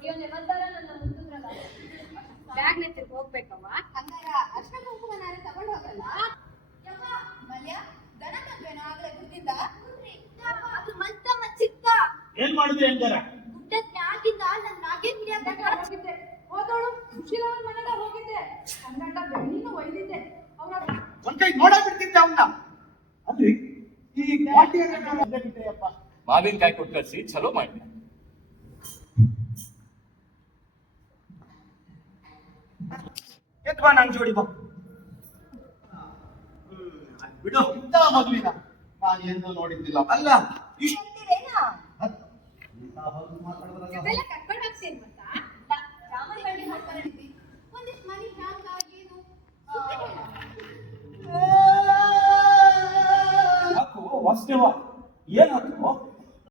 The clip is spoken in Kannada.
ಅಯ್ಯೋ ನೆಮ್ಮದ್ದಾರ ನನ್ನ ಮುದ್ದುದ್ರಲ್ಲ ಬ್ಯಾಗ್ ನೆತ್ತಿ ಹೋಗ್ಬೇಕವ್ವ. ಹಂಗಾರ ಅರ್ಶನ ಕುಂಕುಮನಾರ ತಗೊಂಡು ಹೋಗಲ್ಲ. ಯಮ್ಮ ಮಲ್ಯ ದನ ಮದ್ವೆನೋ ಆಗ್ಲೇ ಗುದ್ದಿದ್ದ. ಅದು ಮಲ್ತಮ್ಮ ಚಿಕ್ಕ. ಏನ್ ಮಾಡಿದ್ರಿ ಹಂಗಾರ? ಗುಡ್ಡಕ್ಕೆ ಆಗಿದ್ದ ನನ್ನ ನಾಗೇನ್ ಹಿಡಿಯಕ್ಕೆ ಹೋಗಿದ್ದೆ. ಹೋದವಳು ಸುಶೀಲವನ್ ಮನೆಗೆ ಹೋಗಿದ್ದೆ. ಕನ್ನಡ ಬೆಣ್ಣೀನು ಒಯ್ದಿದ್ದೆ. ಅವ್ರ ಒಂದ್ ಕೈ ನೋಡ ಬಿಡ್ತಿದ್ದೆ ಅವನ್ನ. ಅಲ್ರಿ ಈ ಪಾರ್ಟಿಯನ್ನ ಬಿಟ್ಟೆಯಪ್ಪ. ಮಾವಿನಕಾಯಿ ಕೊಟ್ಟು ಕಳಿಸಿ ಚಲೋ ಮಾಡಿ. ಎತ್ ಬಾ ನನ್ ಜೋಡಿ ಬಾ. ಬಿಡು ಇಂಥ ಮದುವಿನ ನಾನು ಎಂದು ನೋಡಿದ್ದಿಲ್ಲ. ಅಲ್ಲ ಇಷ್ಟು